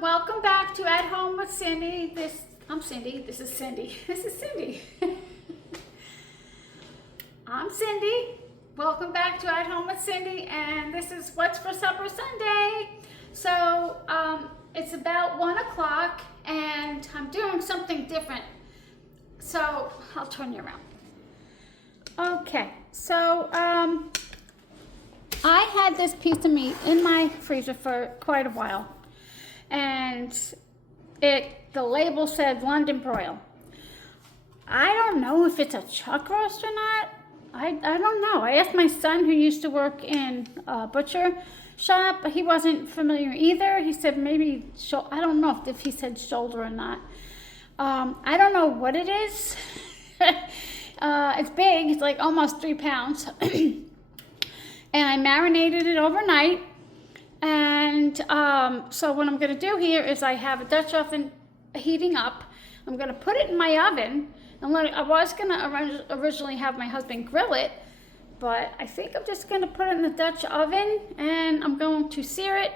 Welcome back to At Home with Cindy. I'm Cindy. This is Cindy. This is Cindy. I'm Cindy. Welcome back to At Home with Cindy, and this is What's for Supper Sunday. So it's about 1 o'clock, and I'm doing something different. So I'll turn you around. Okay. So I had this piece of meat in my freezer for quite a while. And the label said London broil. I don't know if it's a chuck roast or not. I don't know. I asked my son, who used to work in a butcher shop, but he wasn't familiar either. He said maybe, I don't know if he said shoulder or not. I don't know what it is. It's big. It's like almost 3 pounds. And I marinated it overnight. And so what I'm going to do here is I have a Dutch oven heating up. I'm going to put it in my oven. I was going to originally have my husband grill it, but I think I'm just going to put it in the Dutch oven, and I'm going to sear it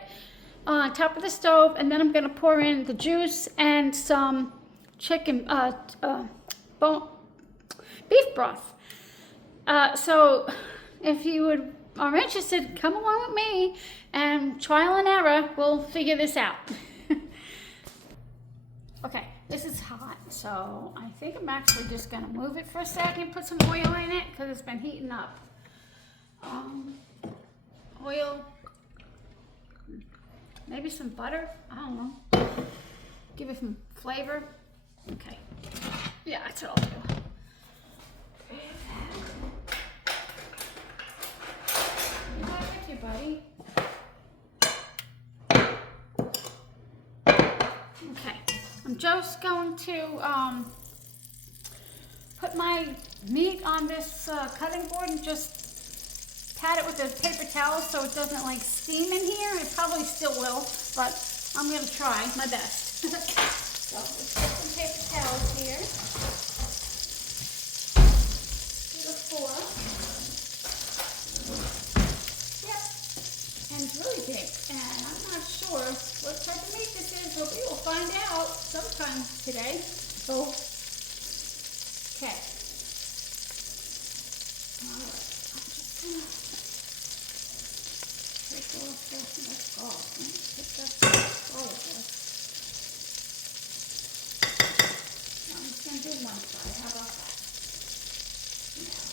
on top of the stove, and then I'm going to pour in the juice and some beef broth. So if you are interested, come along with me, and trial and error, we'll figure this out. Okay, this is hot, so I think I'm actually just gonna move it for a second, put some oil in it, because it's been heating up. Oil, maybe some butter, I don't know. Give it some flavor. Okay, yeah, that's what I'll do. Buddy. Okay, I'm just going to put my meat on this cutting board and just pat it with a paper towel so it doesn't like steam in here. It probably still will, but I'm going to try my best. So let's get some paper towels here. To the floor. And it's really big, and I'm not sure what type of meat this is, but we will find out sometime today. So, okay. Alright, I'm just gonna take off the skull. Take that skull of this. I'm just gonna do one side. How about that? Now.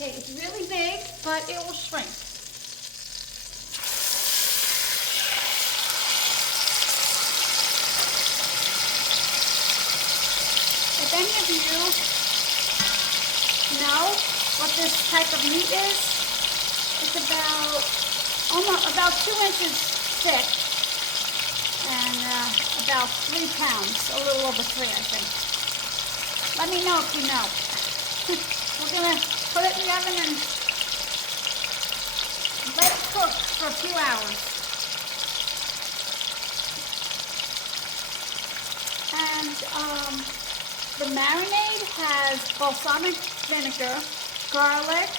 Okay, it's really big, but it will shrink. If any of you know what this type of meat is, it's about 2 inches thick and about 3 pounds, a little over 3, I think. Let me know if you know. We're going to put it in the oven and let it cook for a few hours. And the marinade has balsamic vinegar, garlic,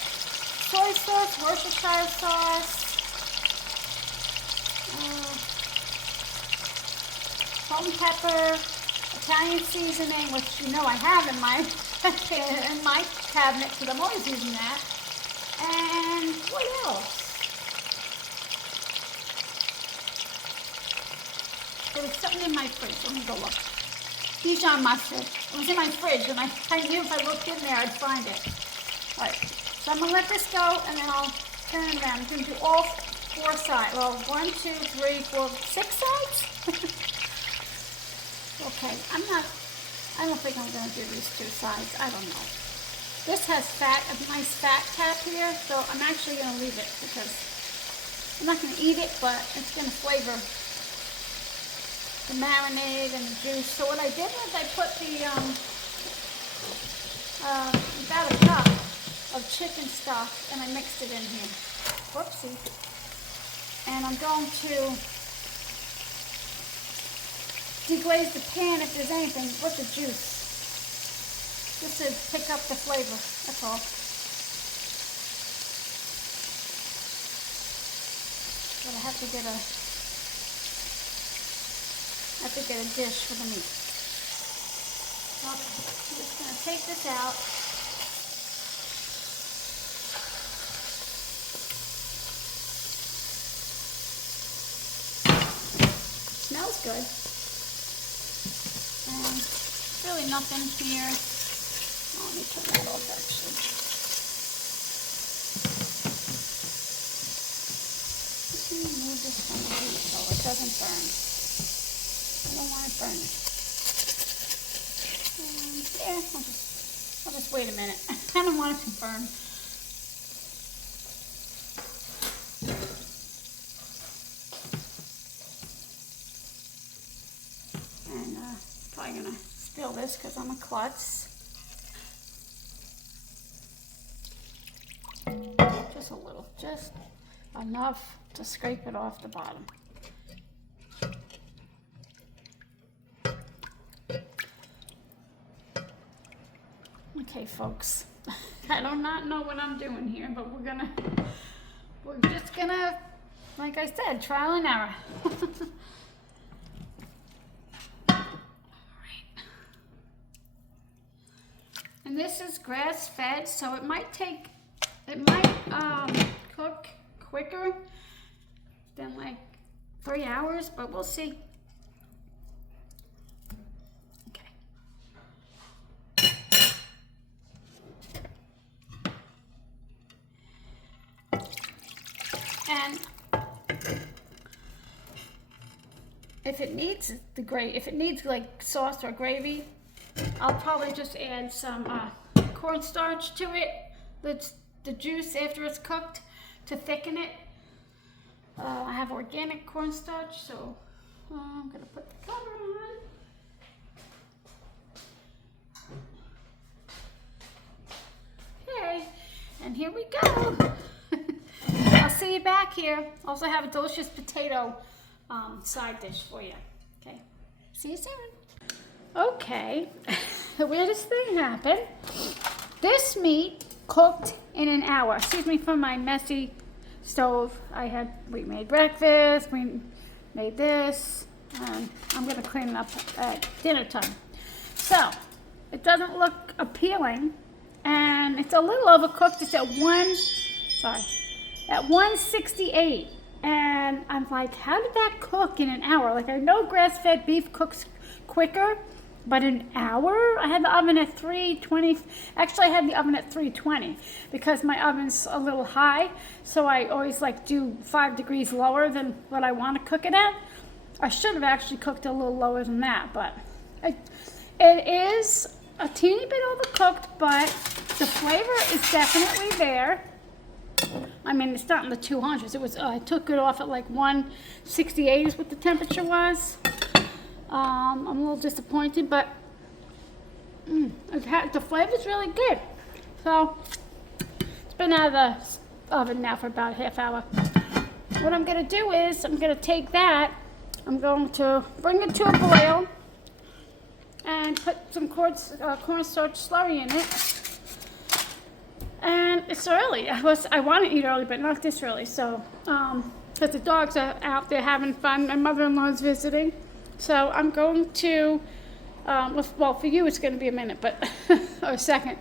soy sauce, Worcestershire sauce, salt and pepper, Italian seasoning, which you know I have in my cabinet, because I'm always using that. And what else? There was something in my fridge. Let me go look. Dijon mustard. It was in my fridge, and I knew if I looked in there, I'd find it. All right. So I'm going to let this go, and then I'll turn it around. I'm going to do all 4 sides. Well, 1, 2, 3, 4, 6 sides? Okay, I don't think I'm going to do these 2 sides. I don't know. This has a nice fat cap here, so I'm actually going to leave it because I'm not going to eat it, but it's going to flavor the marinade and the juice. So what I did was I put about a cup of chicken stock, and I mixed it in here. Whoopsie. And I'm going to deglaze the pan if there's anything but the juice. Just to pick up the flavor, that's all. But I have to get a dish for the meat. Okay, I'm just gonna take this out. Smells good. And really nothing here. Oh, let me turn that off actually. Move this from the heat so it doesn't burn. I don't want it burning. Yeah, I'll just wait a minute. I don't want it to burn. And probably gonna spill this because I'm a klutz. Just a little, just enough to scrape it off the bottom. Okay, folks, I do not know what I'm doing here, but we're just gonna, like I said, trial and error. And this is grass fed, so it might cook quicker than like 3 hours, but we'll see. Okay. And if it needs like sauce or gravy, I'll probably just add some cornstarch to it. That's the juice after it's cooked to thicken it. I have organic cornstarch, so I'm gonna put the cover on. Okay, and here we go. I'll see you back here. Also have a delicious potato side dish for you. Okay, see you soon. Okay, the weirdest thing happened. This meat cooked in an hour. Excuse me for my messy stove. We made breakfast, we made this, and I'm gonna clean it up at dinner time. So, it doesn't look appealing, and it's a little overcooked. It's at 168. And I'm like, how did that cook in an hour? Like, I know grass-fed beef cooks quicker, but an hour? I had the oven at 320. Actually, I had the oven at 320 because my oven's a little high. So I always like do 5 degrees lower than what I want to cook it at. I should have actually cooked it a little lower than that, but it is a teeny bit overcooked, but the flavor is definitely there. I mean, it's not in the 200s. It was, I took it off at like 168 is what the temperature was. I'm a little disappointed, but the flavor's really good. So, it's been out of the oven now for about a half hour. What I'm going to do is, I'm going to take that, I'm going to bring it to a boil, and put some cornstarch slurry in it. And it's early. I want to eat early, but not this early. So, because the dogs are out there having fun. My mother-in-law's visiting. So I'm going to, well, for you it's going to be a minute, but, or a second.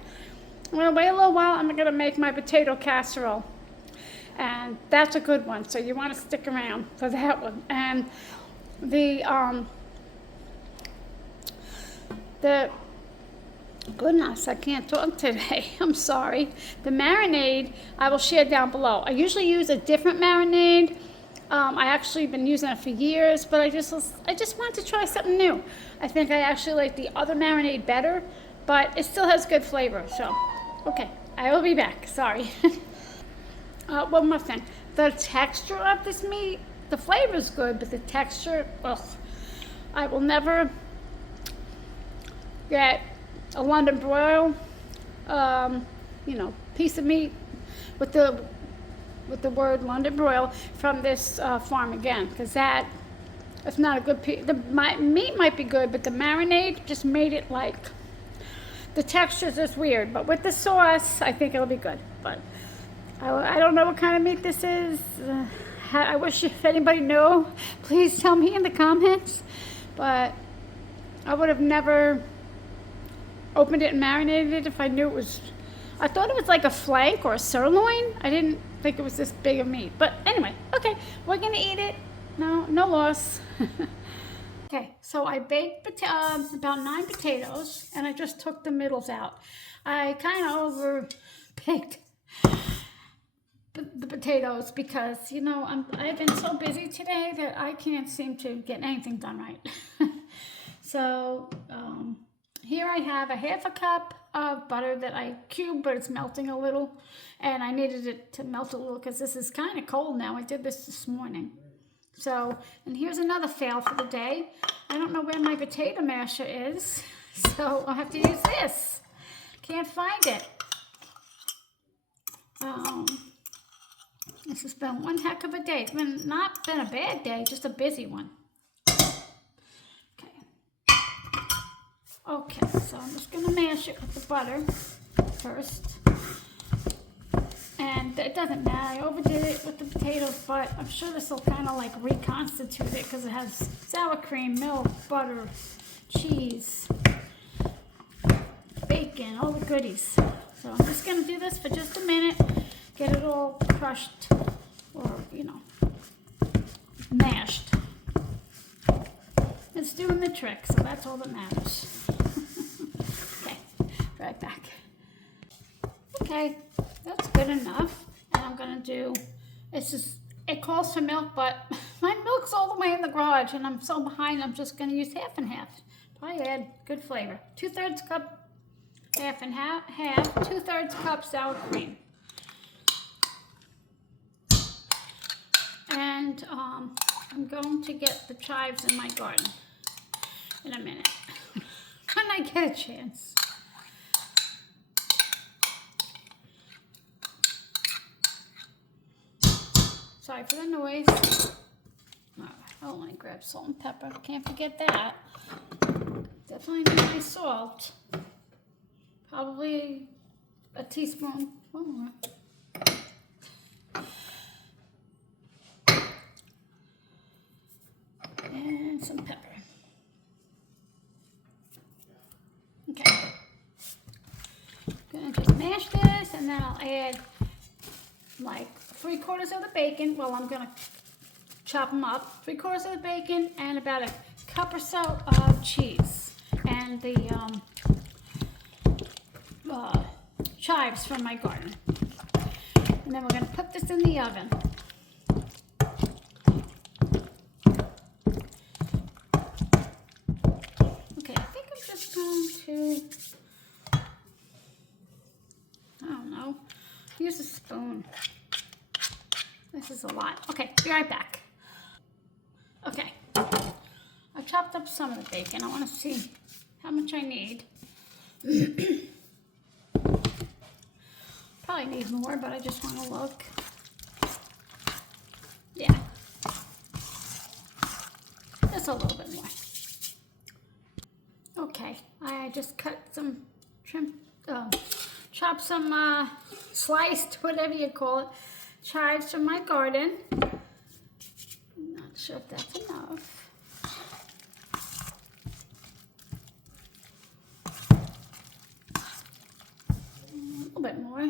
I'm going to wait a little while. I'm going to make my potato casserole. And that's a good one. So you want to stick around for that one. And goodness, I can't talk today. I'm sorry. The marinade I will share down below. I usually use a different marinade. I actually been using it for years, but I just wanted to try something new. I think I actually like the other marinade better, but it still has good flavor. So, okay, I will be back. Sorry. One more thing. The texture of this meat, the flavor is good, but the texture, ugh. I will never get a London broil, piece of meat with the word London broil from this farm again, because it's not a good piece. The meat might be good, but the marinade just made it like, the texture is just weird. But with the sauce, I think it'll be good. But I don't know what kind of meat this is. I wish if anybody knew, please tell me in the comments. But I would have never opened it and marinated it if I knew it was, I thought it was like a flank or a sirloin. I didn't think it was this big of meat. But anyway, okay, we're gonna eat it. No loss. Okay, so I baked about 9 potatoes, and I just took the middles out. I kind of over baked the potatoes because, you know, I've been so busy today that I can't seem to get anything done right. So here I have a half a cup of butter that I cubed, but it's melting a little, and I needed it to melt a little because this is kind of cold now. I did this morning. So, and here's another fail for the day. I don't know where my potato masher is, so I'll have to use this. Can't find it. This has been one heck of a day. It's not been a bad day, just a busy one. Okay, so I'm just going to mash it with the butter first. And it doesn't matter, I overdid it with the potatoes, but I'm sure this will kind of like reconstitute it because it has sour cream, milk, butter, cheese, bacon, all the goodies. So I'm just going to do this for just a minute, get it all crushed or, you know, mashed. It's doing the trick, so that's all that matters. Okay, right back. Okay, that's good enough. And I'm gonna do, it calls for milk, but my milk's all the way in the garage and I'm so behind, I'm just gonna use half and half. Probably add good flavor. 2/3 cup, half and half, 2/3 cup sour cream. And I'm going to get the chives in my garden in a minute, when I get a chance. Sorry for the noise. Oh, let me grab salt and pepper. Can't forget that. Definitely need my salt. Probably a teaspoon. One more. And some pepper. Okay. Gonna just mash this, and then I'll add like 3/4 of the bacon. Well, I'm gonna chop them up. 3/4 of the bacon and about a cup or so of cheese, and the chives from my garden. And then we're gonna put this in the oven. Okay, I think I'm just going to, I don't know, use a spoon. This is a lot. Okay, be right back. Okay, I've chopped up some of the bacon. I want to see how much I need. Probably need more, but I just want to look. Yeah, just a little bit more. Okay, I just cut some chopped some sliced, whatever you call it, chives from my garden. I'm not sure if that's enough. A little bit more.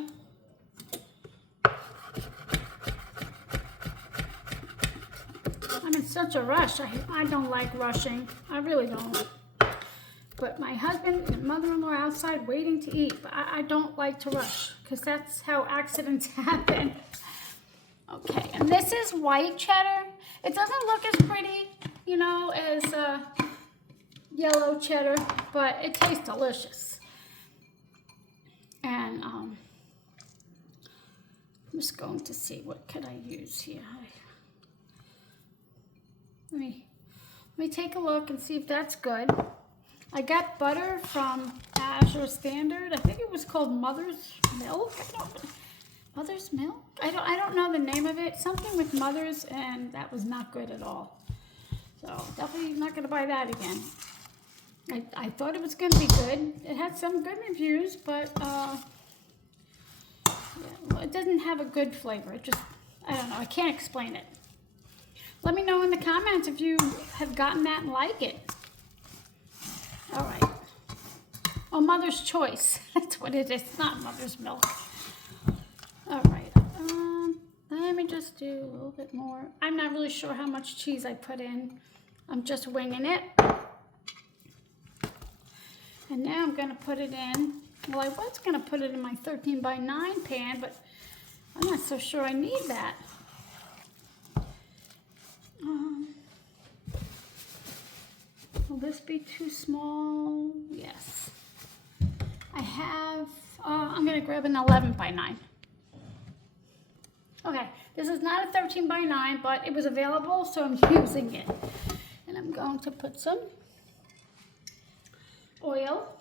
I'm in such a rush. I don't like rushing. I really don't. But my husband and mother-in-law are outside waiting to eat. But I don't like to rush because that's how accidents happen. Okay, and this is white cheddar. It doesn't look as pretty, you know, as yellow cheddar, but it tastes delicious. And I'm just going to see what could I use here. Let me take a look and see if that's good. I got butter from Azure Standard. I think it was called Mother's Milk. Mother's Milk? I don't know the name of it. Something with Mother's, and that was not good at all. So definitely not going to buy that again. I thought it was going to be good. It had some good reviews, but yeah, well, it doesn't have a good flavor. It just, I don't know. I can't explain it. Let me know in the comments if you have gotten that and like it. All right. Oh, Mother's Choice. That's what it is. It's not Mother's Milk. All right. Let me just do a little bit more. I'm not really sure how much cheese I put in. I'm just winging it. And now I'm going to put it in. Well, I was going to put it in my 13 by 9 pan, but I'm not so sure I need that. Will this be too small? Yes. I have, I'm going to grab an 11 by 9. Okay, this is not a 13 by 9, but it was available, so I'm using it. And I'm going to put some oil.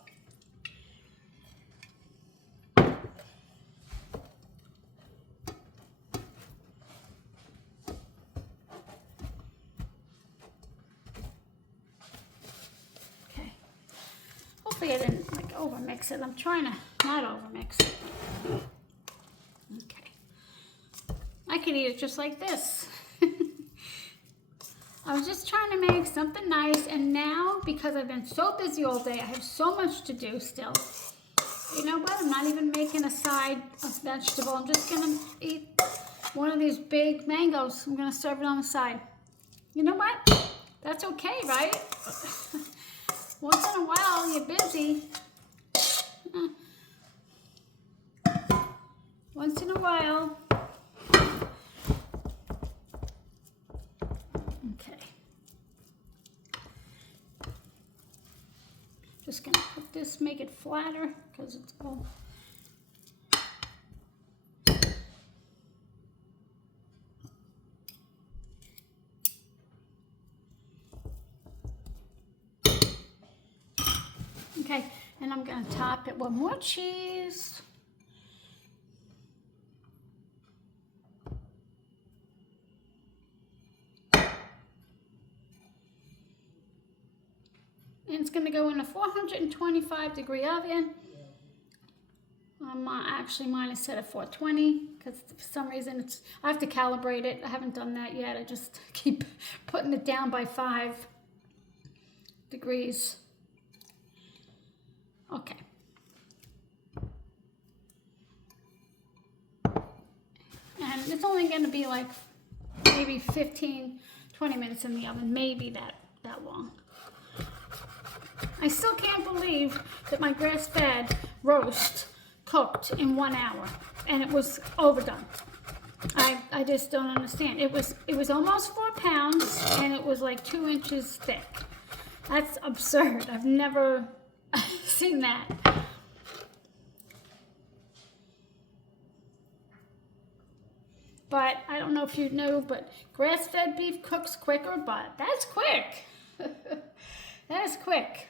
Okay. Hopefully I didn't like overmix it. I'm trying to not overmix it. Okay. I could eat it just like this. I was just trying to make something nice, and now, because I've been so busy all day, I have so much to do still. You know what? I'm not even making a side of vegetable. I'm just going to eat one of these big mangoes. I'm going to serve it on the side. You know what? That's okay, right? Once in a while, you're busy. Once in a while. Okay. Just gonna put this, make it flatter because it's all. Okay, and I'm gonna top it with more cheese. And it's going to go in a 425-degree oven. Actually, mine is set at 420 because for some reason I have to calibrate it. I haven't done that yet. I just keep putting it down by 5 degrees. Okay. And it's only going to be like maybe 15, 20 minutes in the oven, maybe that long. I still can't believe that my grass-fed roast cooked in 1 hour, and it was overdone. I just don't understand. It was almost 4 pounds, and it was like 2 inches thick. That's absurd. I've never seen that. But I don't know if you know, but grass-fed beef cooks quicker, but that's quick. That is quick.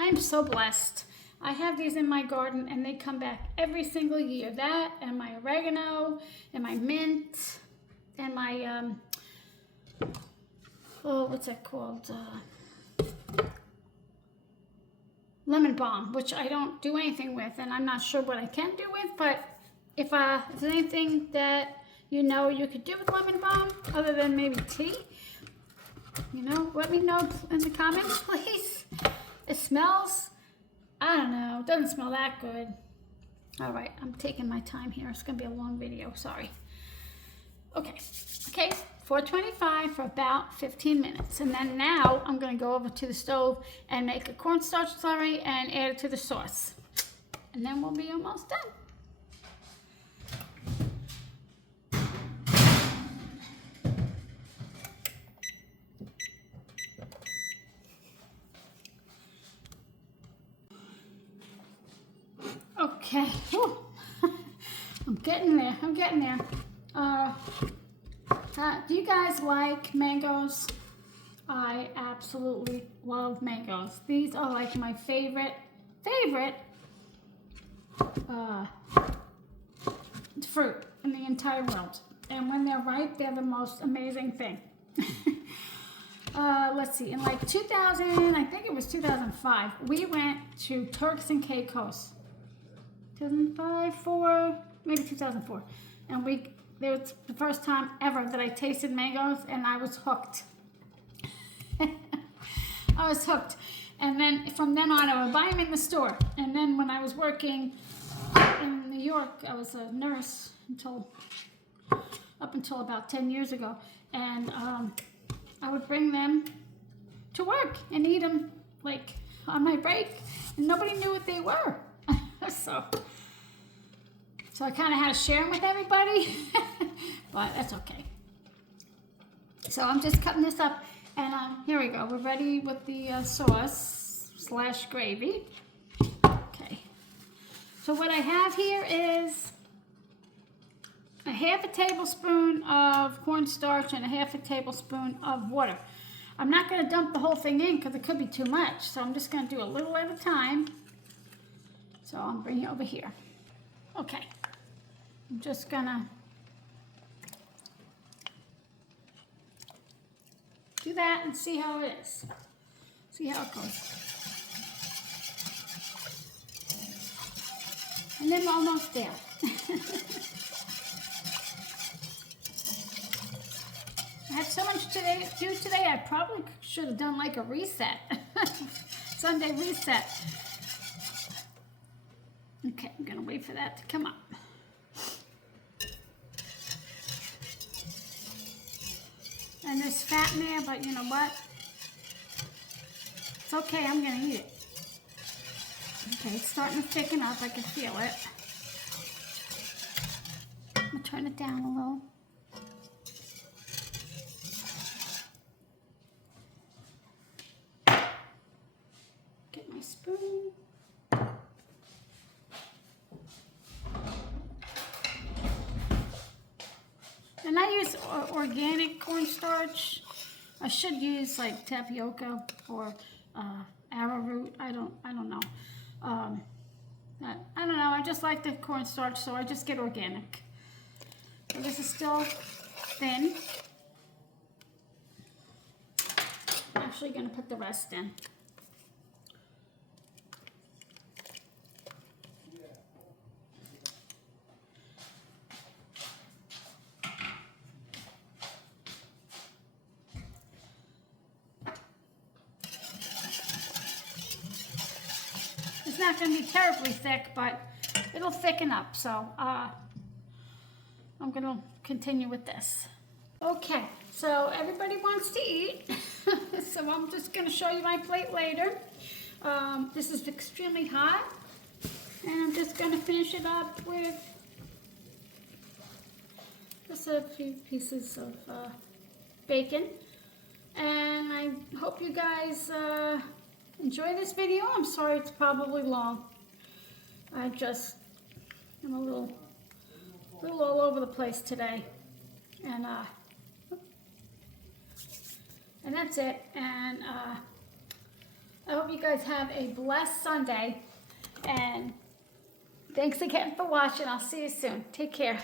I'm so blessed. I have these in my garden and they come back every single year. That and my oregano and my mint and my, what's that called? Lemon balm, which I don't do anything with, and I'm not sure what I can do with, but if there's anything that you know you could do with lemon balm other than maybe tea, you know, let me know in the comments, please. It smells, I don't know, it doesn't smell that good. All right, I'm taking my time here. It's gonna be a long video, sorry. Okay, 425 for about 15 minutes. And then now I'm gonna go over to the stove and make a cornstarch slurry and add it to the sauce. And then we'll be almost done. Okay, whew. I'm getting there, do you guys like mangoes? I absolutely love mangoes. These are like my favorite fruit in the entire world. And when they're ripe, they're the most amazing thing. Let's see, in like 2000, I think it was 2005, we went to Turks and Caicos. 2005, 4, maybe 2004. And it was the first time ever that I tasted mangoes, and I was hooked. I was hooked. And then from then on, I would buy them in the store. And then when I was working in New York, I was a nurse up until about 10 years ago. And I would bring them to work and eat them like on my break. And nobody knew what they were. So I kind of had to share them with everybody. But that's okay. So I'm just cutting this up. And here we go. We're ready with the sauce / gravy. Okay. So what I have here is a half a tablespoon of cornstarch and a half a tablespoon of water. I'm not going to dump the whole thing in because it could be too much. So I'm just going to do a little at a time. So I'll bring it over here. Okay. I'm just going to do that and see how it is. See how it goes. And then we're almost there. I had so much to do today, I probably should have done like a reset. Sunday reset. Okay, I'm gonna wait for that to come up. And there's fat in there, but you know what? It's okay, I'm gonna eat it. Okay, it's starting to thicken up, I can feel it. I'm gonna turn it down a little. Get my spoon. And I use organic cornstarch. I should use like tapioca or arrowroot. I don't know. I don't know. I just like the cornstarch, so I just get organic. And this is still thin. I'm actually going to put the rest in. It's not going to be terribly thick, but it'll thicken up. So I'm going to continue with this. Okay, so everybody wants to eat. So I'm just going to show you my plate later. This is extremely hot. And I'm just going to finish it up with just a few pieces of bacon. And I hope you guys enjoy this video. I'm sorry it's probably long. I just am a little all over the place today. And that's it. And I hope you guys have a blessed Sunday. And thanks again for watching. I'll see you soon. Take care.